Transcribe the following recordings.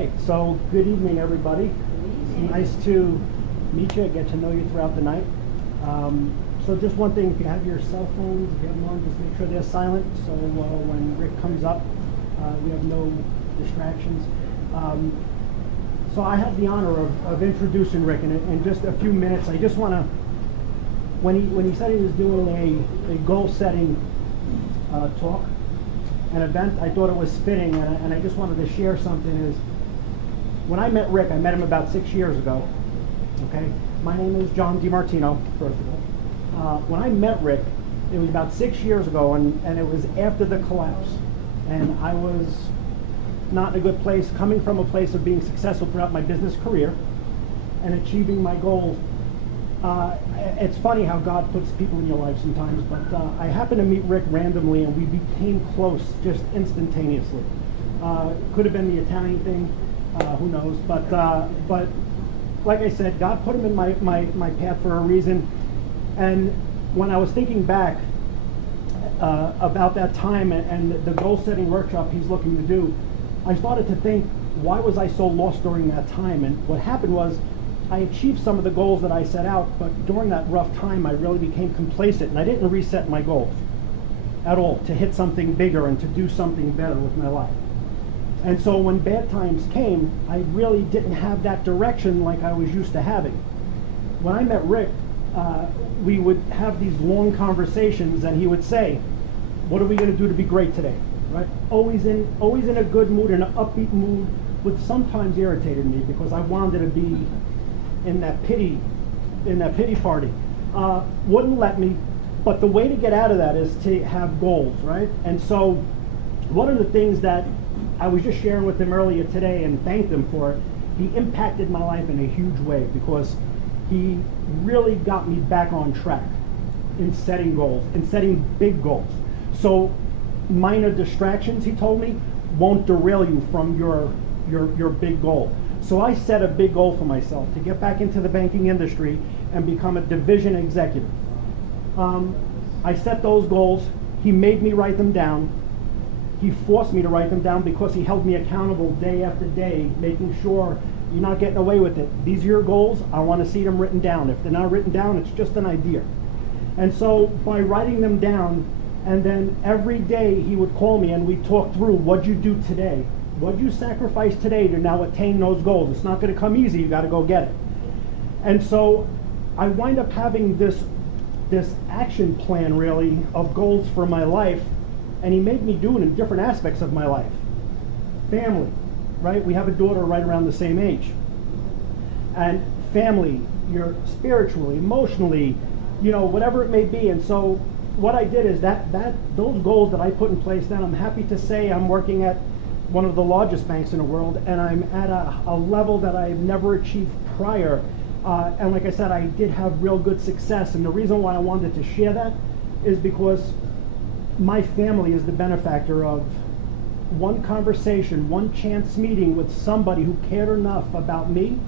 Okay, so good evening, everybody. It's nice to meet you, get to know you throughout the night. So just one thing, if you have your cell phones, if you have them on, just make sure they're silent, so when Rick comes up, we have no distractions. So I have the honor of introducing Rick in just a few minutes. I just want to, when he said he was doing a goal-setting talk, an event, I thought it was fitting, and I just wanted to share something. Is when I met Rick, I met him about 6 years ago. Okay, my name is John DiMartino, first of all. When I met Rick, it was about 6 years ago, and it was after the collapse, and I was not in a good place, coming from a place of being successful throughout my business career and achieving my goals. It's funny how God puts people in your life sometimes, but I happened to meet Rick randomly, and we became close just instantaneously. Could have been the Italian thing, who knows? But like I said, God put him in my path for a reason. And when I was thinking back about that time and the goal-setting workshop he's looking to do, I started to think, why was I so lost during that time? And what happened was, I achieved some of the goals that I set out, but during that rough time, I really became complacent, and I didn't reset my goals at all to hit something bigger and to do something better with my life. And so when bad times came, I really didn't have that direction like I was used to having. When I met Rick, we would have these long conversations, and he would say, what are we going to do to be great today? Right? Always in a good mood, in an upbeat mood, which sometimes irritated me because I wanted to be in that pity party. Wouldn't let me, but the way to get out of that is to have goals, right? And so one of the things that I was just sharing with him earlier today, and thanked him for it, he impacted my life in a huge way because he really got me back on track in setting goals, in setting big goals. So minor distractions, he told me, won't derail you from your big goal. So I set a big goal for myself to get back into the banking industry and become a division executive. I set those goals. He made me write them down. He forced me to write them down because he held me accountable day after day, making sure you're not getting away with it. These are your goals. I want to see them written down. If they're not written down, it's just an idea. And so by writing them down, and then every day he would call me and we'd talk through, what'd you do today? What'd you sacrifice today to now attain those goals? It's not going to come easy. You got to go get it. And so I wind up having this action plan, really, of goals for my life, and he made me do it in different aspects of my life. Family, right? We have a daughter right around the same age. And family, you're spiritually, emotionally, whatever it may be. And so what I did is that those goals that I put in place, then I'm happy to say I'm working at one of the largest banks in the world, and I'm at a level that I've never achieved prior. And like I said, I did have real good success. And the reason why I wanted to share that is because my family is the benefactor of one conversation, one chance meeting with somebody who cared enough about me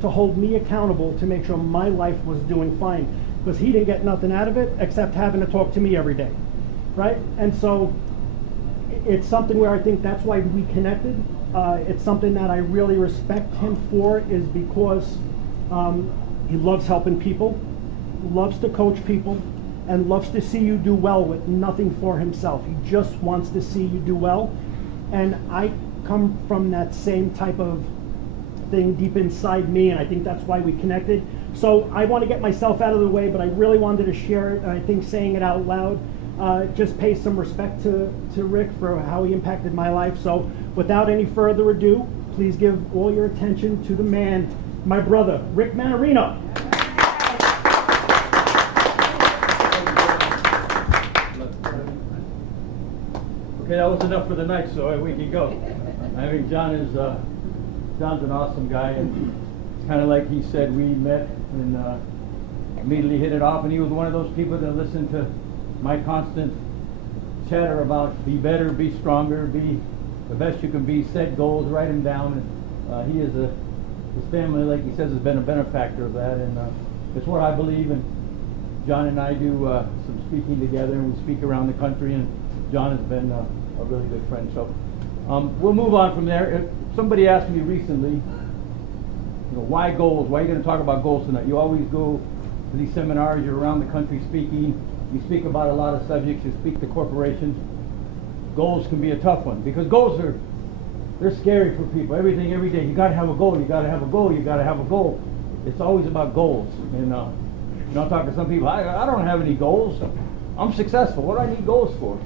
to hold me accountable to make sure my life was doing fine. Because he didn't get nothing out of it except having to talk to me every day, right? And so it's something where I think that's why we connected. It's something that I really respect him for, is because he loves helping people, loves to coach people, and loves to see you do well with nothing for himself. He just wants to see you do well. And I come from that same type of thing deep inside me, and I think that's why we connected. So I want to get myself out of the way, but I really wanted to share it, and I think saying it out loud just pays some respect to Rick for how he impacted my life. So without any further ado, please give all your attention to the man, my brother, Rick Manarino. Okay, that was enough for the night, so we can go. I think John's an awesome guy, and it's kind of like he said, we met and immediately hit it off, and he was one of those people that listened to my constant chatter about be better, be stronger, be the best you can be, set goals, write them down. And his family, like he says, has been a benefactor of that, and it's what I believe. And John and I do some speaking together, and we speak around the country, and John has been a really good friend. So We'll move on from there. Somebody asked me recently, why goals? Why are you going to talk about goals tonight? You always go to these seminars, you're around the country speaking, you speak about a lot of subjects, you speak to corporations. Goals can be a tough one because goals they're scary for people. Everything, every day, you got to have a goal, you got to have a goal, you got to have a goal. It's always about goals. And I'm talking to some people, I don't have any goals. I'm successful. What do I need goals for?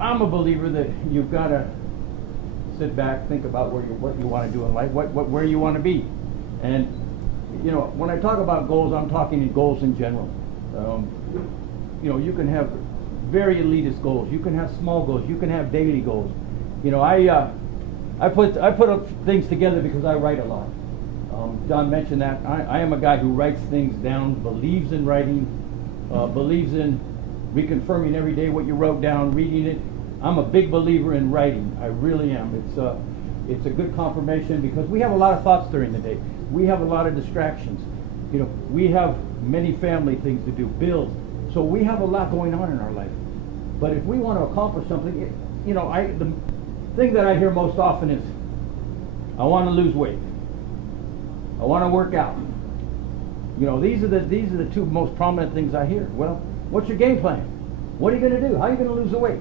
I'm a believer that you've got to sit back, think about what you want to do in life, where you want to be. And when I talk about goals, I'm talking goals in general. You can have very elitist goals. You can have small goals. You can have daily goals. I put things together because I write a lot. John mentioned that. I am a guy who writes things down, believes in writing, believes in reconfirming every day what you wrote down, reading it. I'm a big believer in writing. I really am. It's a good confirmation because we have a lot of thoughts during the day. We have a lot of distractions. We have many family things to do, bills. So we have a lot going on in our life. But if we want to accomplish something, the thing that I hear most often is, I want to lose weight. I want to work out. These are the two most prominent things I hear. Well, what's your game plan? What are you going to do? How are you going to lose the weight?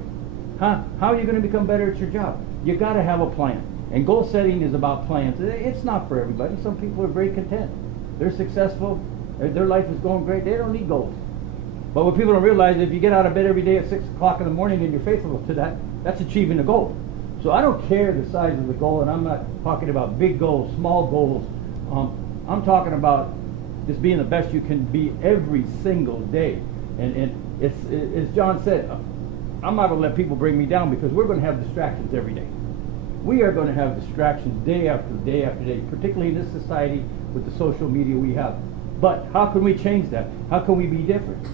How are you going to become better at your job? You got to have a plan. And goal setting is about plans. It's not for everybody. Some people are very content. They're successful. Their life is going great. They don't need goals. But what people don't realize is if you get out of bed every day at 6 o'clock in the morning and you're faithful to that, that's achieving the goal. So I don't care the size of the goal, and I'm not talking about big goals, small goals. I'm talking about just being the best you can be every single day. And it's as John said, I'm not going to let people bring me down because we're going to have distractions every day. We are going to have distractions day after day after day, particularly in this society with the social media we have. But how can we change that? How can we be different?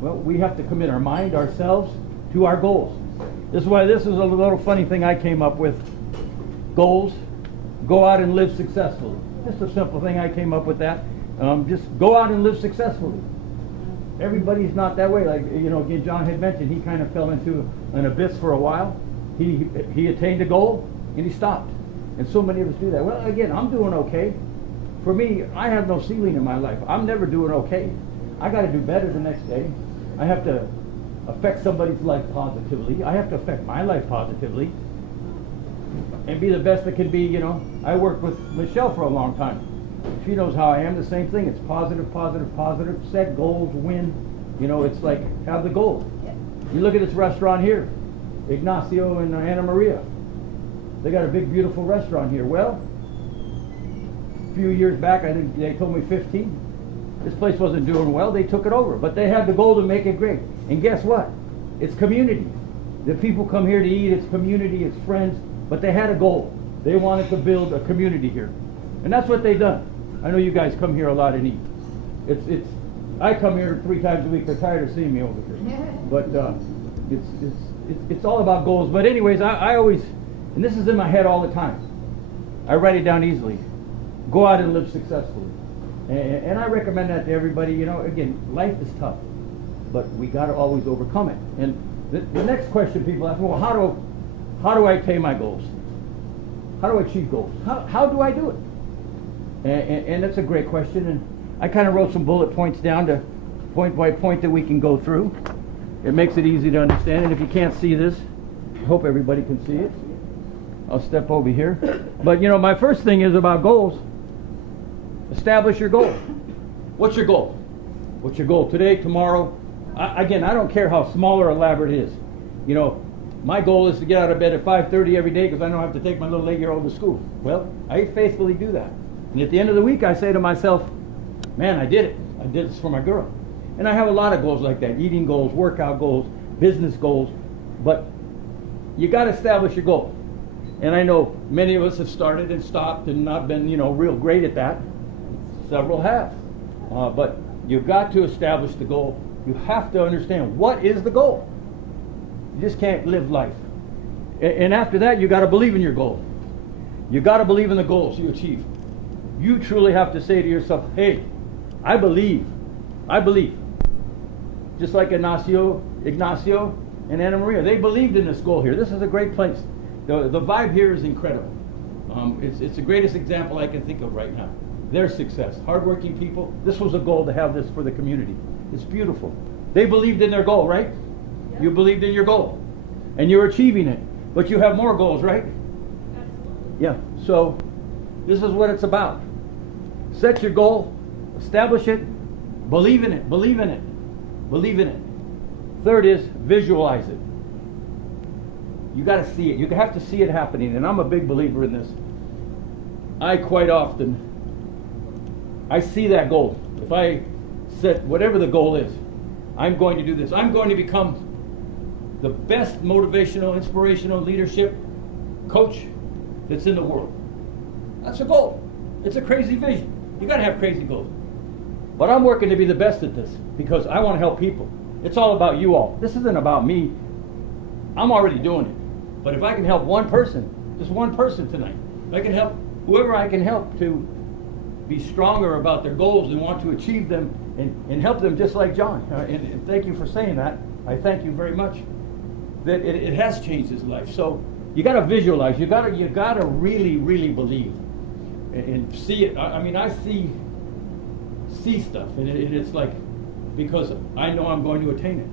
Well, we have to commit our mind, ourselves, to our goals. This is why this is a little funny thing I came up with. Goals, go out and live successfully. Just a simple thing, I came up with that. Just go out and live successfully. Everybody's not that way. Like, again, John had mentioned, he kind of fell into an abyss for a while. He attained a goal, and he stopped. And so many of us do that. Well, again, I'm doing okay. For me, I have no ceiling in my life. I'm never doing okay. I got to do better the next day. I have to affect somebody's life positively. I have to affect my life positively and be the best that can be. I worked with Michelle for a long time. She knows how I am. The same thing. It's positive, positive, positive. Set goals, win. It's like have the goal. You look at this restaurant here, Ignacio and Anna Maria. They got a big, beautiful restaurant here. Well, a few years back, I think they told me 15. This place wasn't doing well. They took it over. But they had the goal to make it great. And guess what? It's community. The people come here to eat. It's community. It's friends. But they had a goal. They wanted to build a community here. And that's what they've done. I know you guys come here a lot and eat. I come here 3 times a week. They're tired of seeing me over here. But it's all about goals. But anyways, I always, and this is in my head all the time. I write it down easily. Go out and live successfully. And I recommend that to everybody. Again, life is tough, but we got to always overcome it. And the next question people ask, well, how do I attain my goals? How do I achieve goals? How do I do it? And that's a great question. And I kind of wrote some bullet points down to point by point that we can go through. It makes it easy to understand. And if you can't see this, I hope everybody can see it. I'll step over here. But my first thing is about goals. Establish your goal. What's your goal? What's your goal today, tomorrow? I don't care how small or elaborate it is. My goal is to get out of bed at 5:30 every day because I don't have to take my little 8-year-old to school. Well, I faithfully do that. And at the end of the week, I say to myself, man, I did it. I did this for my girl. And I have a lot of goals like that. Eating goals, workout goals, business goals. But you got to establish your goal. And I know many of us have started and stopped and not been, real great at that. Several have. But you've got to establish the goal. You have to understand what is the goal. You just can't live life. And after that, you got to believe in your goal. You got to believe in the goals you achieve. You truly have to say to yourself, hey, I believe. Just like Ignacio, and Anna Maria. They believed in this goal here. This is a great place. The vibe here is incredible. It's the greatest example I can think of right now. Their success, hardworking people. This was a goal to have this for the community. It's beautiful. They believed in their goal, right? Yep. You believed in your goal, and you're achieving it. But you have more goals, right? Absolutely. Yeah. So this is what it's about. Set your goal, establish it, believe in it, believe in it, believe in it. Third is visualize it. You got to see it. You have to see it happening, and I'm a big believer in this. I quite often, I see that goal. If I set whatever the goal is, I'm going to do this. I'm going to become the best motivational, inspirational leadership coach that's in the world. That's a goal. It's a crazy vision. You got to have crazy goals. But I'm working to be the best at this because I want to help people. It's all about you all. This isn't about me. I'm already doing it. But if I can help one person, just one person tonight, if I can help whoever I can help to be stronger about their goals and want to achieve them and help them just like John. And thank you for saying that. I thank you very much. That it has changed his life. So you got to visualize. You got to really, really believe and see it. I mean, I see stuff, and it's like, because I know I'm going to attain it.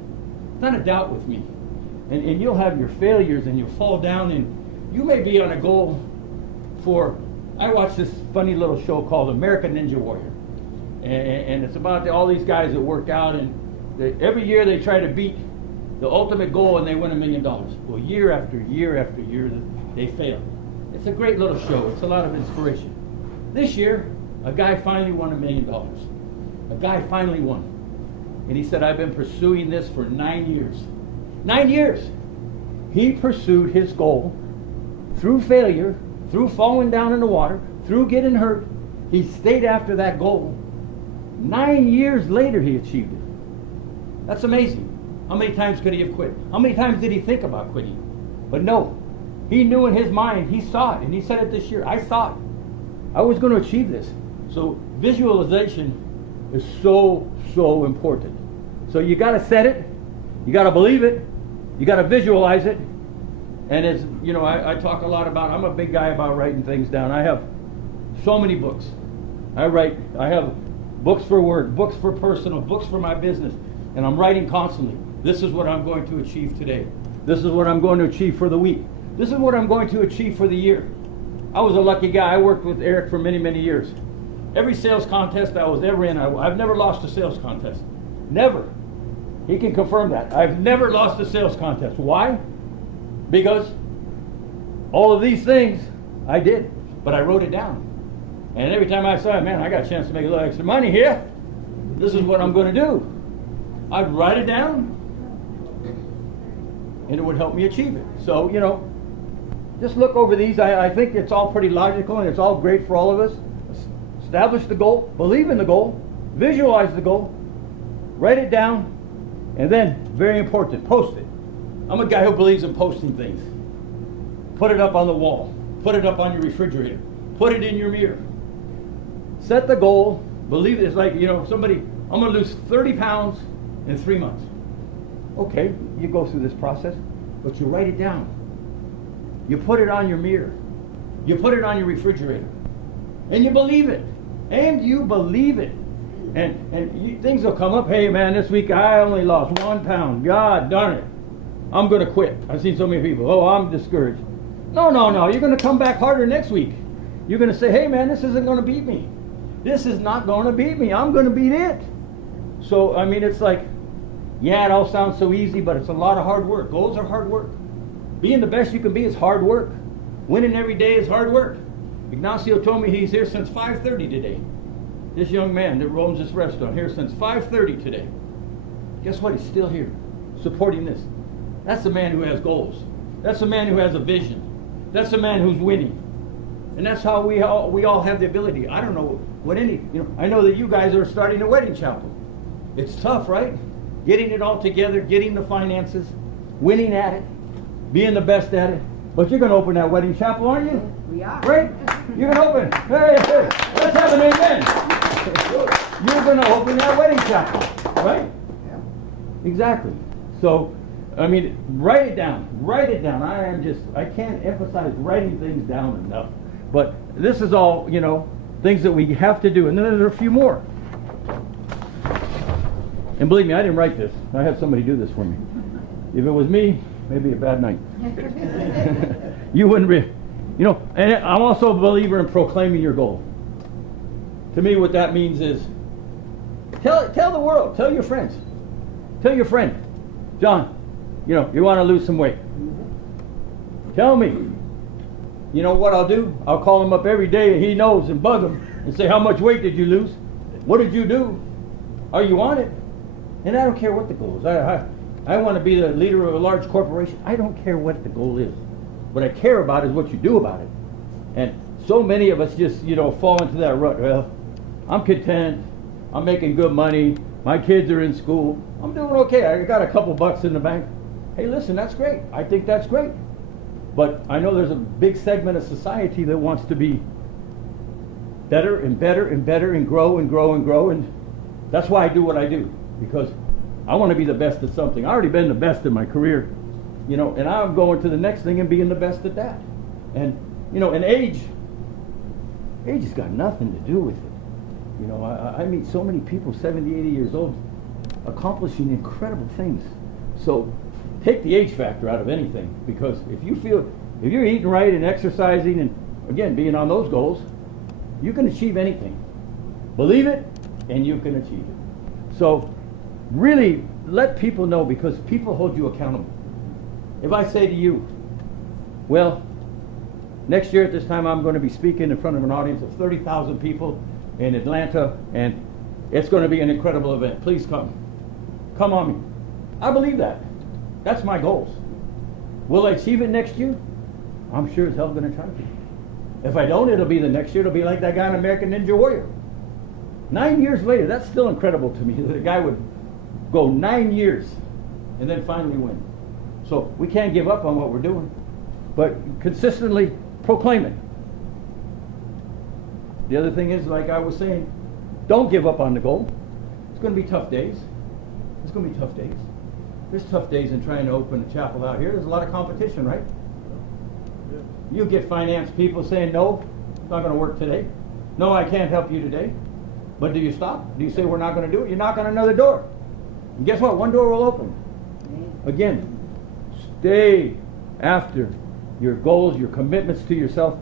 It's not a doubt with me. And you'll have your failures, and you'll fall down, and you may be on a goal for. I watched this funny little show called American Ninja Warrior, and it's about all these guys that work out, and every year they try to beat the ultimate goal, and they win $1 million. Well, year after year after year, they fail. It's a great little show. It's a lot of inspiration. This year, a guy finally won $1 million. A guy finally won. And he said, I've been pursuing this for 9 years. 9 years! He pursued his goal through failure, through falling down in the water, through getting hurt. He stayed after that goal. 9 years later, he achieved it. That's amazing. How many times could he have quit? How many times did he think about quitting? But no. He knew in his mind, he saw it, and he said it this year. I saw it. I was going to achieve this. So visualization is so important. So you got to set it, you got to believe it, you got to visualize it. And as you know, I talk a lot about, I'm a big guy about writing things down. I have so many books. I have books for work, books for personal, books for my business, and I'm writing constantly. This is what I'm going to achieve today. This is what I'm going to achieve for the week. This is what I'm going to achieve for the year. I was a lucky guy. I worked with Eric for many, many years. Every sales contest I was ever in, I've never lost a sales contest. Never. He can confirm that. I've never lost a sales contest. Why? Because all of these things I did, but I wrote it down. And every time I saw it, man, I got a chance to make a little extra money here. This is what I'm going to do. I'd write it down, and it would help me achieve it. So, you know, just look over these. I think it's all pretty logical, and it's all great for all of us. Establish the goal, believe in the goal, visualize the goal, write it down, and then, very important, post it. I'm a guy who believes in posting things. Put it up on the wall. Put it up on your refrigerator. Put it in your mirror. Set the goal. Believe it. It's like, you know, somebody, I'm going to lose 30 pounds in 3 months. Okay, you go through this process, but you write it down. You put it on your mirror. You put it on your refrigerator. And you believe it. And you believe it. And things will come up. Hey, man, this week I only lost 1 pound. God darn it. I'm going to quit. I've seen so many people. Oh, I'm discouraged. No. You're going to come back harder next week. You're going to say, hey, man, this isn't going to beat me. This is not going to beat me. I'm going to beat it. So, I mean, it's like, yeah, it all sounds so easy, but it's a lot of hard work. Goals are hard work. Being the best you can be is hard work. Winning every day is hard work. Ignacio told me he's here since 5:30 today. This young man that owns this restaurant here since 5:30 today. Guess what? He's still here, supporting this. That's a man who has goals. That's a man who has a vision. That's a man who's winning. And that's how we all have the ability. I don't know what I know that you guys are starting a wedding chapel. It's tough, right? Getting it all together, getting the finances, winning at it, being the best at it. But you're going to open that wedding chapel, aren't you? We are. Right? You're going to open. Hey, let's have an amen. You're going to open that wedding chapel, right? Yeah. Exactly. So I mean, write it down. Write it down. I can't emphasize writing things down enough. But this is all, things that we have to do. And then there's a few more. And believe me, I didn't write this. I had somebody do this for me. If it was me, maybe a bad night. You wouldn't be, and I'm also a believer in proclaiming your goal. To me, what that means is, tell the world, tell your friends. Tell your friend, John, you want to lose some weight. Tell me. You know what I'll do? I'll call him up every day, and he knows, and bug him and say, how much weight did you lose? What did you do? Are you on it? And I don't care what the goal is. I want to be the leader of a large corporation. I don't care what the goal is. What I care about is what you do about it. And so many of us just, fall into that rut. Well, I'm content. I'm making good money. My kids are in school. I'm doing okay. I got a couple bucks in the bank. Hey, listen, that's great. I think that's great. But I know there's a big segment of society that wants to be better and better and better and grow and grow and grow. And that's why I do what I do. Because I want to be the best at something. I've already been the best in my career. And I'm going to the next thing and being the best at that. And, and age has got nothing to do with it. I meet so many people 70, 80 years old accomplishing incredible things. So take the age factor out of anything, because if you're eating right and exercising and, again, being on those goals, you can achieve anything. Believe it, and you can achieve it. So really let people know, because people hold you accountable. If I say to you, well, next year at this time I'm going to be speaking in front of an audience of 30,000 people in Atlanta, and it's going to be an incredible event. Please come. Come on me. I believe that. That's my goals. Will I achieve it next year? I'm sure as hell going to try to. If I don't, it'll be the next year. It'll be like that guy in American Ninja Warrior. 9 years later, that's still incredible to me. The guy would go 9 years and then finally win. So we can't give up on what we're doing, but consistently proclaim it. The other thing is, like I was saying, don't give up on the goal. It's going to be tough days. It's going to be tough days. There's tough days in trying to open a chapel out here. There's a lot of competition, right? You get finance people saying, no, it's not going to work today. No, I can't help you today. But do you stop? Do you say we're not going to do it? You knock on another door. And guess what? One door will open. Again, stay after your goals, your commitments to yourself.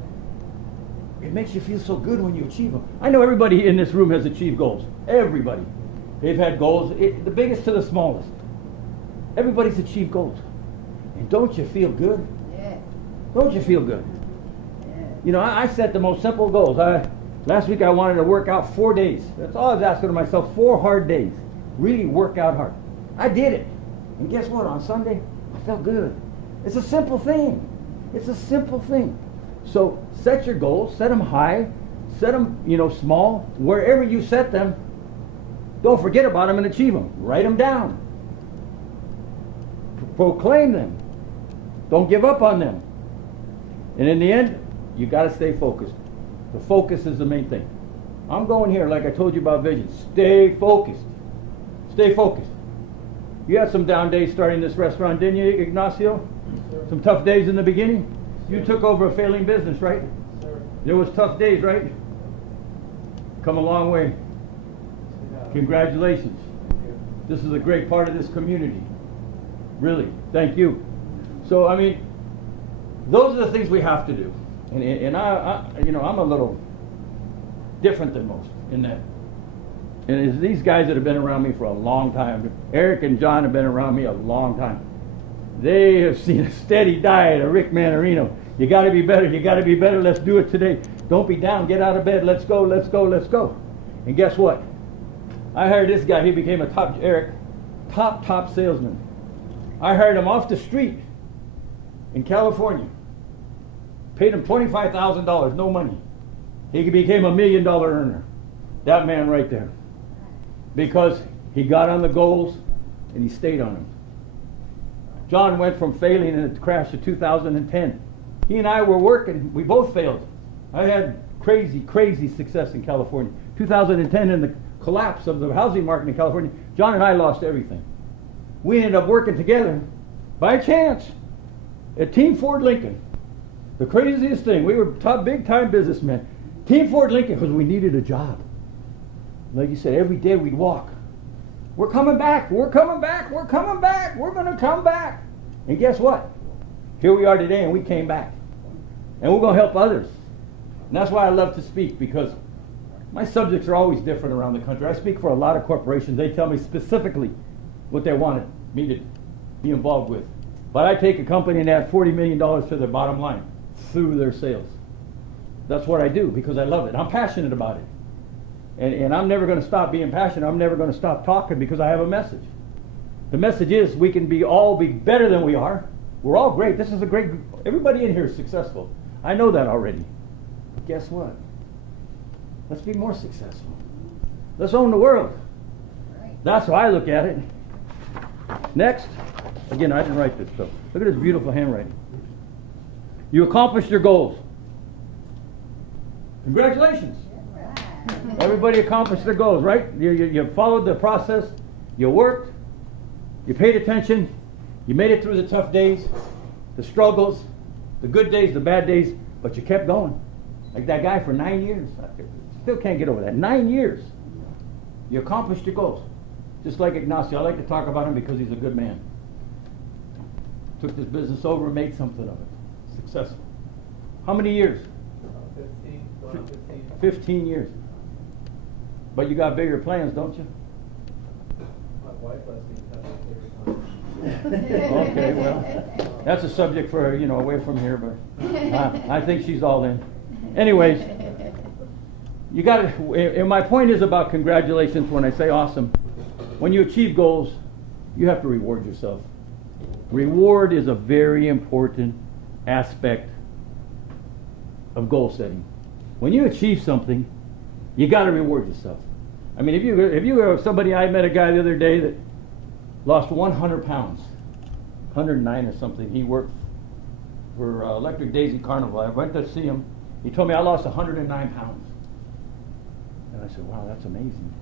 It makes you feel so good when you achieve them. I know everybody in this room has achieved goals. Everybody. They've had goals, the biggest to the smallest. Everybody's achieved goals. And don't you feel good? Yeah. Don't you feel good? Yeah. I set the most simple goals. Last week I wanted to work out 4 days. That's all I was asking of myself, 4 hard days. Really work out hard. I did it. And guess what? On Sunday, I felt good. It's a simple thing. It's a simple thing. So set your goals, set them high, set them, small. Wherever you set them, don't forget about them and achieve them. Write them down. Proclaim them. Don't give up on them. And in the end, you got to stay focused. The focus is the main thing. I'm going here, like I told you about vision. Stay focused. Stay focused. You had some down days starting this restaurant, didn't you, Ignacio? Yes, some tough days in the beginning? You took over a failing business, right? Yes, there was tough days, right? Come a long way. Congratulations. This is a great part of this community. Really, thank you. So, those are the things we have to do. And I'm a little different than most in that. And it's these guys that have been around me for a long time. Eric and John have been around me a long time. They have seen a steady diet of Rick Manarino. You got to be better. You got to be better. Let's do it today. Don't be down. Get out of bed. Let's go. Let's go. Let's go. And guess what? I hired this guy. He became a top salesman. I hired him off the street in California. Paid him $25,000, no money. He became $1 million earner. That man right there. Because he got on the goals and he stayed on them. John went from failing in the crash of 2010. He and I were working. We both failed. I had crazy success in California. 2010, in the collapse of the housing market in California, John and I lost everything. We ended up working together by chance, at Team Ford Lincoln, the craziest thing, we were big time businessmen. Team Ford Lincoln, because we needed a job. Like you said, every day we'd walk. We're coming back, we're coming back, we're coming back, we're going to come back. And guess what? Here we are today, and we came back. And we're going to help others. And that's why I love to speak, because my subjects are always different around the country. I speak for a lot of corporations. They tell me specifically what they wanted me to be involved with. But I take a company and add $40 million to their bottom line through their sales. That's what I do because I love it. I'm passionate about it. And I'm never going to stop being passionate. I'm never going to stop talking because I have a message. The message is we can all be better than we are. We're all great. This is a great group. Everybody in here is successful. I know that already. But guess what? Let's be more successful. Let's own the world. That's how I look at it. Next. Again, I didn't write this stuff. Look at this beautiful handwriting. You accomplished your goals. Congratulations. Everybody accomplished their goals, right? You followed the process. You worked. You paid attention. You made it through the tough days, the struggles, the good days, the bad days, but you kept going. Like that guy for 9 years. I still can't get over that. 9 years. You accomplished your goals. Just like Ignacio. I like to talk about him because he's a good man. Took this business over and made something of it. Successful. How many years? 15 years. But you got bigger plans, don't you? My wife lets me touch it every time. Okay, well, that's a subject for, away from here, but I think she's all in. Anyways, you got to, and my point is about congratulations when I say awesome. When you achieve goals, you have to reward yourself. Reward is a very important aspect of goal setting. When you achieve something, you got to reward yourself. I mean, if you are somebody, I met a guy the other day that lost 100 pounds, 109 or something. He worked for Electric Daisy Carnival. I went to see him. He told me I lost 109 pounds. And I said, wow, that's amazing.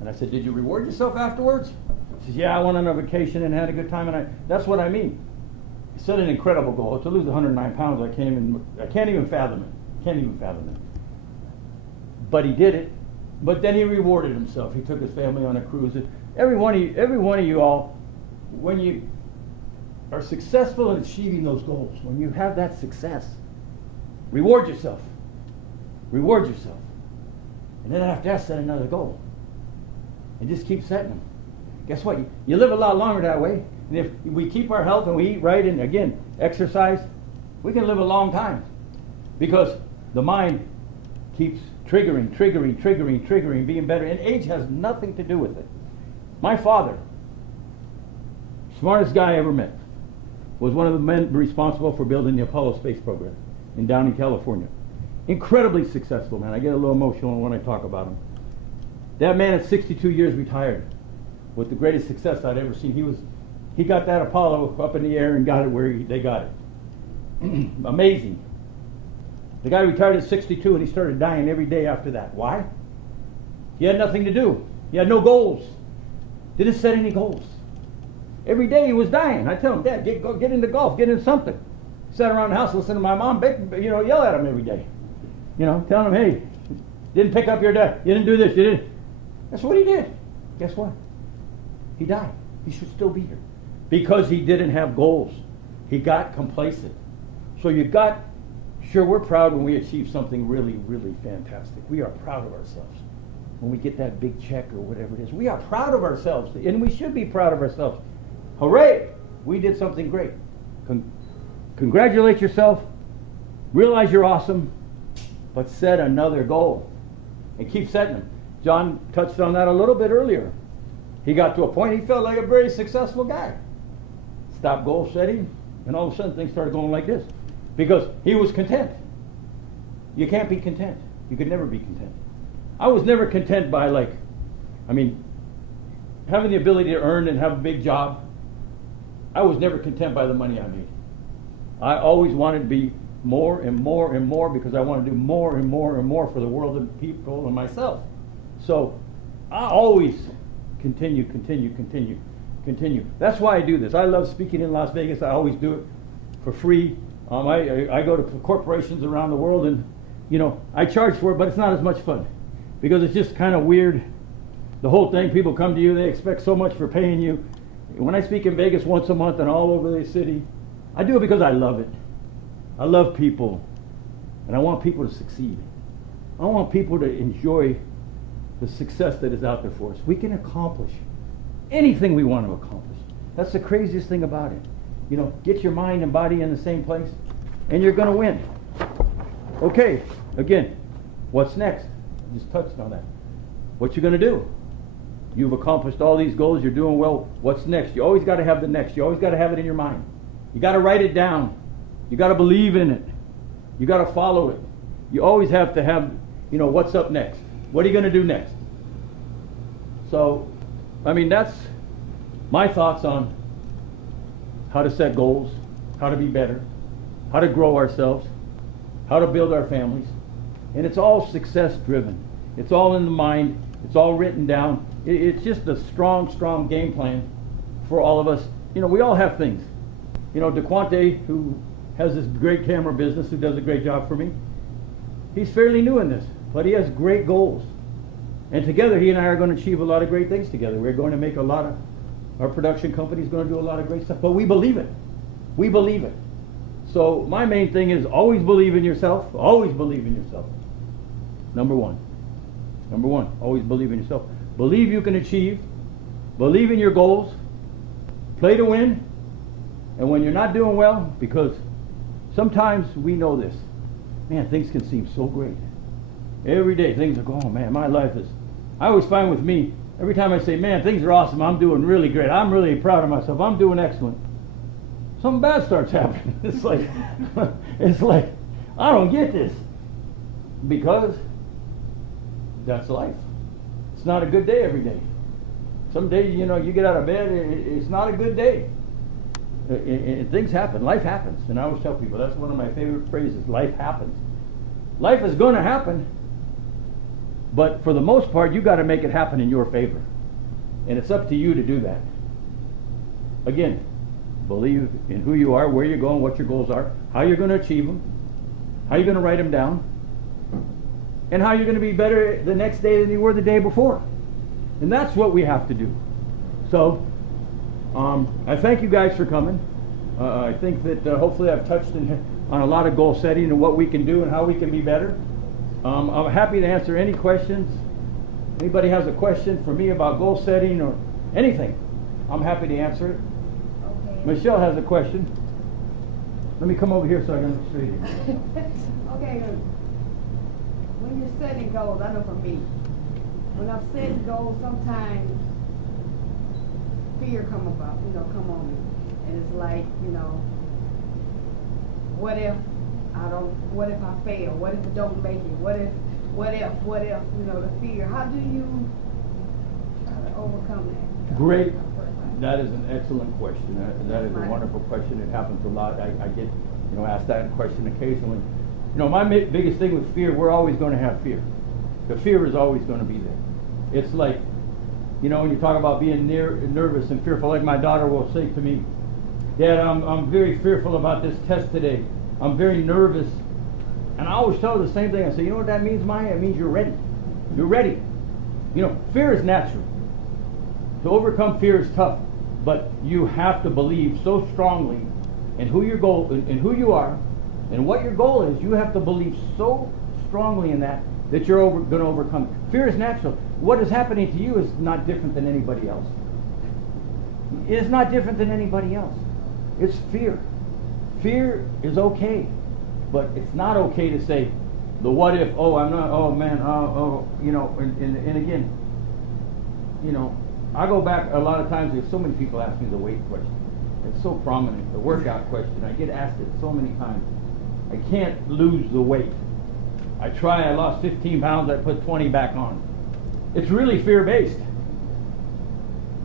And I said, did you reward yourself afterwards? He says, yeah, I went on a vacation and had a good time. And that's what I mean. He set an incredible goal. To lose 109 pounds, I can't even fathom it. Can't even fathom it. But he did it. But then he rewarded himself. He took his family on a cruise. Every one of you all, when you are successful in achieving those goals, when you have that success, reward yourself. Reward yourself. And then after that, set another goal. And just keep setting them. Guess what? You live a lot longer that way. And if we keep our health and we eat right and, again, exercise, we can live a long time. Because the mind keeps triggering, being better. And age has nothing to do with it. My father, smartest guy I ever met, was one of the men responsible for building the Apollo space program in Downey, California. Incredibly successful man. I get a little emotional when I talk about him. That man at 62 years retired with the greatest success I'd ever seen. He got that Apollo up in the air and got it where they got it. Amazing. The guy retired at 62 and he started dying every day after that. Why? He had nothing to do. He had no goals. Didn't set any goals. Every day he was dying. I tell him, Dad, get into golf, get into something. Sat around the house listening to my mom, yell at him every day. Telling him, hey, didn't pick up your dad. You didn't do this. You didn't. That's what he did. Guess what? He died. He should still be here. Because he didn't have goals. He got complacent. So sure, we're proud when we achieve something really, really fantastic. We are proud of ourselves. When we get that big check or whatever it is, we are proud of ourselves. And we should be proud of ourselves. Hooray! We did something great. Congratulate yourself. Realize you're awesome. But set another goal. And keep setting them. John touched on that a little bit earlier. He got to a point he felt like a very successful guy. Stopped goal setting, and all of a sudden things started going like this. Because he was content. You can't be content. You could never be content. I was never content by having the ability to earn and have a big job. I was never content by the money I made. I always wanted to be more and more and more because I want to do more and more and more for the world and people and myself. So I always continue. Continue. That's why I do this. I love speaking in Las Vegas. I always do it for free. I go to corporations around the world, and I charge for it, but it's not as much fun because it's just kind of weird. The whole thing, people come to you, they expect so much for paying you. When I speak in Vegas once a month and all over the city, I do it because I love it. I love people, and I want people to succeed. I want people to enjoy the success that is out there for us. We can accomplish anything we want to accomplish. That's the craziest thing about it. Get your mind and body in the same place, and you're going to win. Okay, again, what's next? I just touched on that. What you going to do? You've accomplished all these goals. You're doing well. What's next? You always got to have the next. You always got to have it in your mind. You got to write it down. You got to believe in it. You got to follow it. You always have to have, what's up next? What are you going to do next? So, that's my thoughts on how to set goals, how to be better, how to grow ourselves, how to build our families. And it's all success driven. It's all in the mind. It's all written down. It's just a strong game plan for all of us. We all have things. DeQuante, who has this great camera business, who does a great job for me, he's fairly new in this, but he has great goals. And together, he and I are going to achieve a lot of great things together. We're going to make our production company is going to do a lot of great stuff, but we believe it. We believe it. So my main thing is always believe in yourself. Always believe in yourself. Number one, always believe in yourself. Believe you can achieve. Believe in your goals. Play to win. And when you're not doing well, because sometimes we know this, man, things can seem so great. Every day things are going, man, my life is, I always find with me, every time I say, man, things are awesome, I'm doing really great, I'm really proud of myself, I'm doing excellent, something bad starts happening. It's like, I don't get this. Because that's life. It's not a good day every day. Some days, you get out of bed, it's not a good day. And things happen. Life happens. And I always tell people, that's one of my favorite phrases, life happens. Life is going to happen, but for the most part, you got to make it happen in your favor. And it's up to you to do that. Again, believe in who you are, where you're going, what your goals are, how you're going to achieve them, how you're going to write them down, and how you're going to be better the next day than you were the day before. And that's what we have to do. So, I thank you guys for coming. I think that hopefully I've touched on a lot of goal setting and what we can do and how we can be better. I'm happy to answer any questions. Anybody has a question for me about goal setting or anything, I'm happy to answer it. Okay. Michelle has a question. Let me come over here so I can look straight here. Okay, when you're setting goals, I know for me, when I'm setting goals, sometimes fear come on me. And it's like, what if I fail? What if I don't make it? What if, the fear. How do you try to overcome that? Great. That is an excellent question. That is a wonderful question. It happens a lot. I get, asked that question occasionally. My biggest thing with fear, we're always going to have fear. The fear is always going to be there. It's like, when you talk about being nervous and fearful, like my daughter will say to me, Dad, I'm very fearful about this test today. I'm very nervous. And I always tell her the same thing. I say, you know what that means, Maya? It means you're ready. You're ready. Fear is natural. To overcome fear is tough. But you have to believe so strongly in who you are, and what your goal is. You have to believe so strongly in that you're going to overcome it. Fear is natural. What is happening to you is not different than anybody else. It's not different than anybody else. It's fear. Fear is okay, but it's not okay to say the what if. Oh, I'm not. Oh man. And again, I go back a lot of times. There's so many people ask me the weight question. It's so prominent. The workout question. I get asked it so many times. I can't lose the weight. I lost 15 pounds, I put 20 back on. It's really fear-based.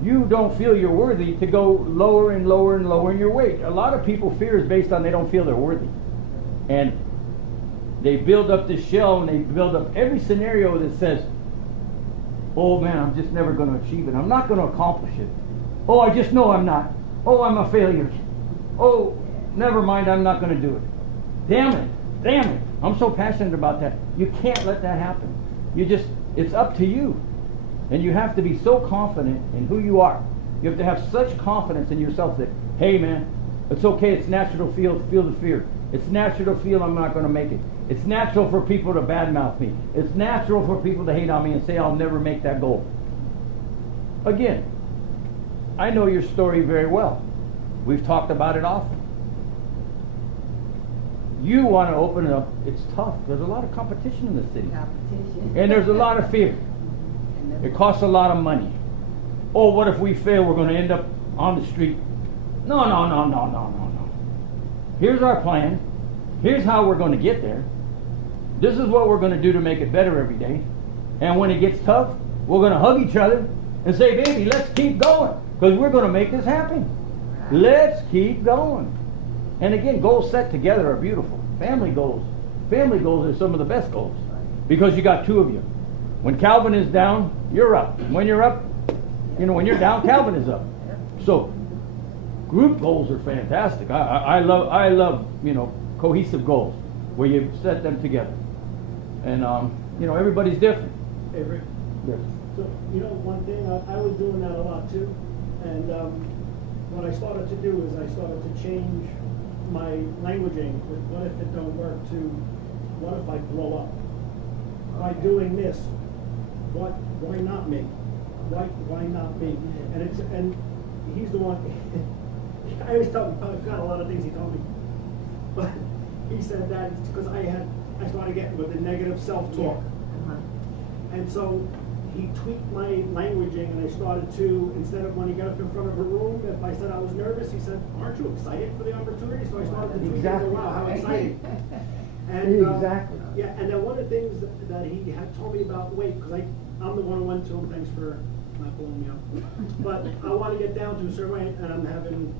You don't feel you're worthy to go lower and lower and lower in your weight. A lot of people, fear is based on they don't feel they're worthy. And they build up this shell, and they build up every scenario that says, oh man, I'm just never going to achieve it. I'm not going to accomplish it. Oh, I just know I'm not. Oh, I'm a failure. Oh, never mind, I'm not going to do it. Damn it. Damn it. I'm so passionate about that. You can't let that happen. It's up to you. And you have to be so confident in who you are. You have to have such confidence in yourself that, hey man, it's okay, it's natural to feel the fear. It's natural to feel I'm not going to make it. It's natural for people to badmouth me. It's natural for people to hate on me and say I'll never make that goal. Again, I know your story very well. We've talked about it often. You want to open it up. It's tough. There's a lot of competition in the city. Competition. And there's a lot of fear. It costs a lot of money. Oh, what if we fail? We're going to end up on the street. No. Here's our plan. Here's how we're going to get there. This is what we're going to do to make it better every day. And when it gets tough, we're going to hug each other and say, baby, let's keep going. Because we're going to make this happen. Let's keep going. And again, goals set together are beautiful. Family goals are some of the best goals. Because you got two of you. When Calvin is down, you're up. When you're up, when you're down, Calvin is up. So, group goals are fantastic. I love cohesive goals where you set them together. And everybody's different. Hey, Rick. Yes. So, one thing, I was doing that a lot too. And what I started to do is I started to change my languaging with what if it don't work to what if I blow up? By doing this, why not me? Why not me? And he's the one. I always tell him, I've got a lot of things he told me, but he said that it's because I started getting with the negative self-talk, and so he tweaked my languaging, and I started to, instead of when he got up in front of a room, if I said I was nervous, he said, "Aren't you excited for the opportunity?" So I started to tweak it. Wow, how exciting! And Exactly. Yeah, and then one of the things that he had told me about weight, because I'm the one who went to him. Thanks for not blowing me up. But I want to get down to a certain weight, and I'm having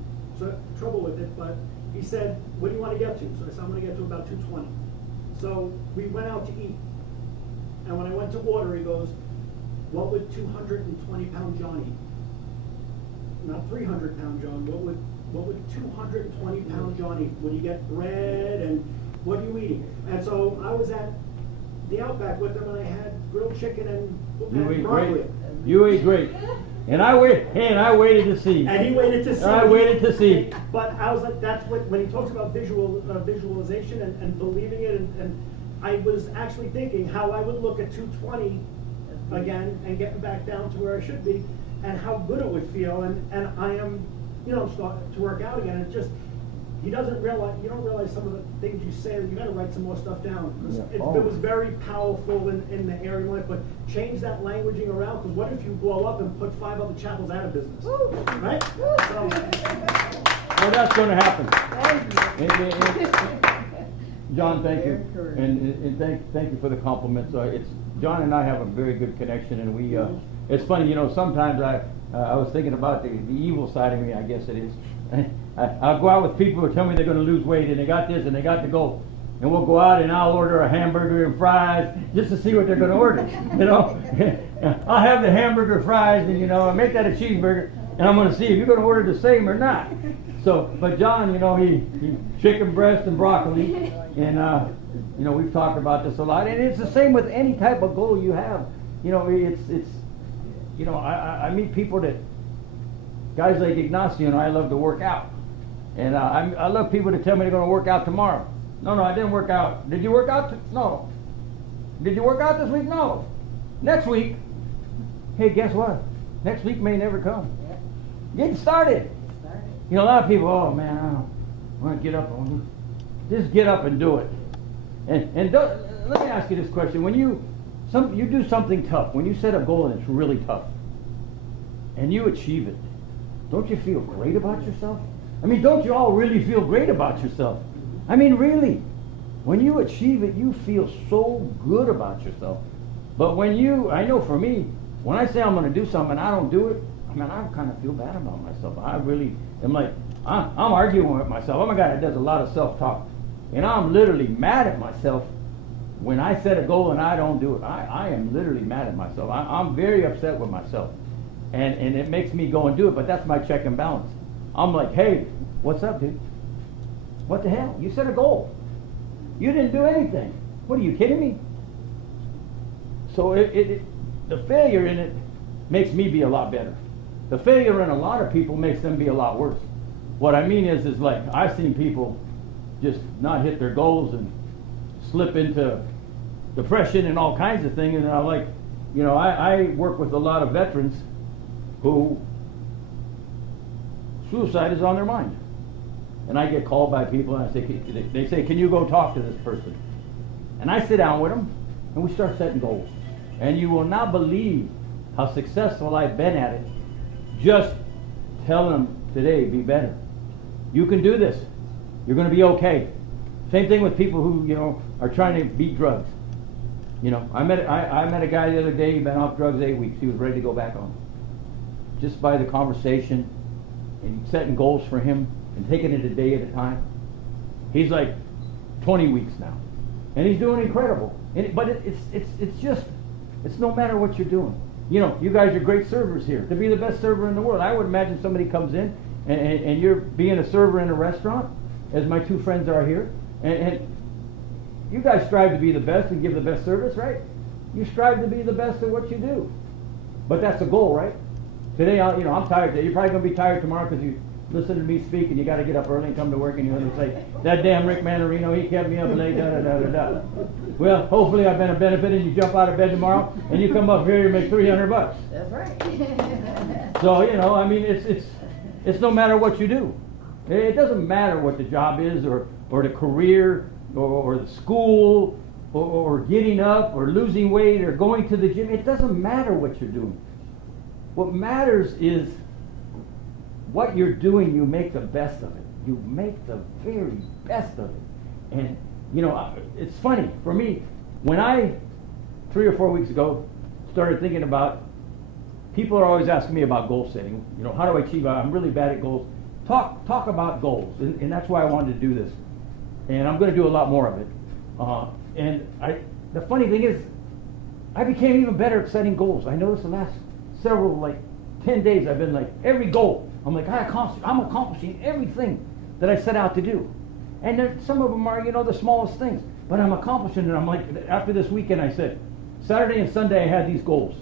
trouble with it. But he said, "What do you want to get to?" So I said, "I'm going to get to about 220." So we went out to eat, and when I went to order, he goes, "What would 220-pound John eat? Not 300-pound John. What would 220-pound John eat? Would you get bread and what are you eating?" And so I was at the Outback with him, and I had grilled chicken and broccoli. Great. You ate great. And I waited to see. And he waited to see. I waited to see. But I was like, that's what, when he talks about visualization and believing it, and I was actually thinking how I would look at 220 again and getting back down to where I should be, and how good it would feel, and I am, start to work out again. It just, you don't realize some of the things you say. You got to write some more stuff down, because it was very powerful in the area of life. But change that languaging around, because what if you blow up and put 5 other chapels out of business, right? So, well, that's going to happen. John, thank you, and thank you for the compliments. John and I have a very good connection, and we. It's funny, sometimes I was thinking about the evil side of me. I guess it is. I'll go out with people who tell me they're going to lose weight, and they got this, and they got to go, and we'll go out, and I'll order a hamburger and fries just to see what they're going to order. I'll have the hamburger, fries, and I make that a cheeseburger, and I'm going to see if you're going to order the same or not. So, but John, he chicken breast and broccoli, and we've talked about this a lot, and it's the same with any type of goal you have. I meet people that, guys like Ignacio, I love to work out, and I love people to tell me they're going to work out tomorrow. No, I didn't work out. Did you work out? No. Did you work out this week? No. Next week. Hey, guess what? Next week may never come. Get started. A lot of people, oh man, I don't want to get up. Just get up and do it. And let me ask you this question: when you do something tough, when you set a goal and it's really tough, and you achieve it, don't you feel great about yourself? I mean, don't you all really feel great about yourself? I mean, really, when you achieve it, you feel so good about yourself. But I know for me, when I say I'm going to do something and I don't do it, I kind of feel bad about myself. I really am like, I'm arguing with myself. I'm a guy that does a lot of self-talk. And I'm literally mad at myself when I set a goal and I don't do it. I am literally mad at myself. I'm very upset with myself. And it makes me go and do it, but that's my check and balance. I'm like, hey, what's up, dude? What the hell? You set a goal. You didn't do anything. What, are you kidding me? So the failure in it makes me be a lot better. The failure in a lot of people makes them be a lot worse. What I mean is like, I've seen people just not hit their goals and slip into depression and all kinds of things. And I'm like, you know, I work with a lot of veterans who suicide is on their mind. And I get called by people and I say, they say, can you go talk to this person? And I sit down with them and we start setting goals. And you will not believe how successful I've been at it. Just tell them today, be better. You can do this. You're going to be okay. Same thing with people who, you know, are trying to beat drugs. You know, I met a guy the other day, he'd been off drugs 8 weeks. He was ready to go back on. Just by the conversation and setting goals for him and taking it a day at a time. He's like 20 weeks now. And he's doing incredible. But it's no matter what you're doing. You know, you guys are great servers here. To be the best server in the world, I would imagine somebody comes in and you're being a server in a restaurant, as my two friends are here, and you guys strive to be the best and give the best service, right? You strive to be the best at what you do. But that's a goal, right? Today, I'm tired today. You're probably going to be tired tomorrow because you listen to me speak and you got to get up early and come to work and you're going to say, that damn Rick Manarino, he kept me up late, da-da-da-da-da. Well, hopefully I've been a benefit and you jump out of bed tomorrow and you come up here and make $300. That's right. So, you know, I mean, it's no matter what you do. It doesn't matter what the job is or the career or the school or getting up or losing weight or going to the gym. It doesn't matter what you're doing. What matters is what you're doing, you make the best of it. You make the very best of it. And, you know, it's funny. For me, when I, 3 or 4 weeks ago, started thinking about, people are always asking me about goal setting. You know, how do I achieve? I'm really bad at goals. Talk about goals. And that's why I wanted to do this. And I'm going to do a lot more of it. The funny thing is, I became even better at setting goals. I noticed the last several, like 10 days, I've been like, every goal, I'm like, I'm accomplishing everything that I set out to do. And then some of them are, you know, the smallest things. But I'm accomplishing it. I'm like, after this weekend, I said, Saturday and Sunday I had these goals.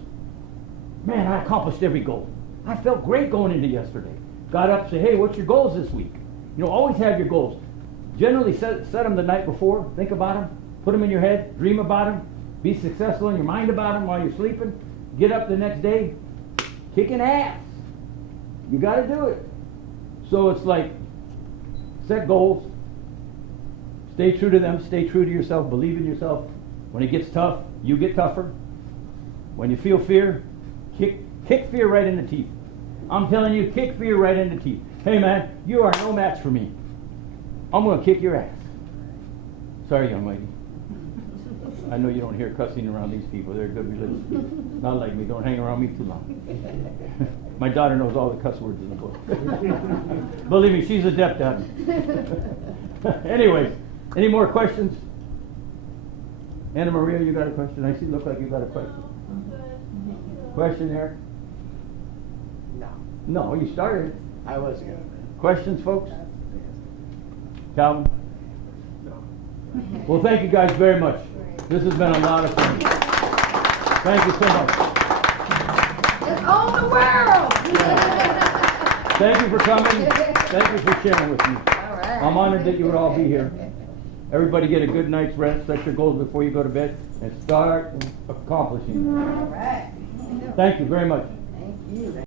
Man, I accomplished every goal. I felt great going into yesterday. Got up, say, hey, what's your goals this week? You know, always have your goals. Generally set them the night before. Think about them. Put them in your head. Dream about them. Be successful in your mind about them while you're sleeping. Get up the next day, kicking ass. You got to do it. So it's like, set goals. Stay true to them. Stay true to yourself. Believe in yourself. When it gets tough, you get tougher. When you feel fear, kick fear right in the teeth. I'm telling you, kick fear right in the teeth. Hey man, you are no match for me. I'm going to kick your ass. Sorry, young lady. I know you don't hear cussing around these people. They're good religious people. Not like me. Don't hang around me too long. My daughter knows all the cuss words in the book. Believe me, she's adept at it. Anyways, any more questions? Anna Maria, you got a question? I see you look like you got a question. Question, Eric? No. No, you started. I was good. Questions, folks? Calvin? No. Well, thank you guys very much. This has been a lot of fun. Thank you so much. It's on the world. Thank you for coming. Thank you for sharing with me. All right. I'm honored that you would all be here. Everybody get a good night's rest. Set your goals before you go to bed and start accomplishing them. All right. Thank you very much. Thank you.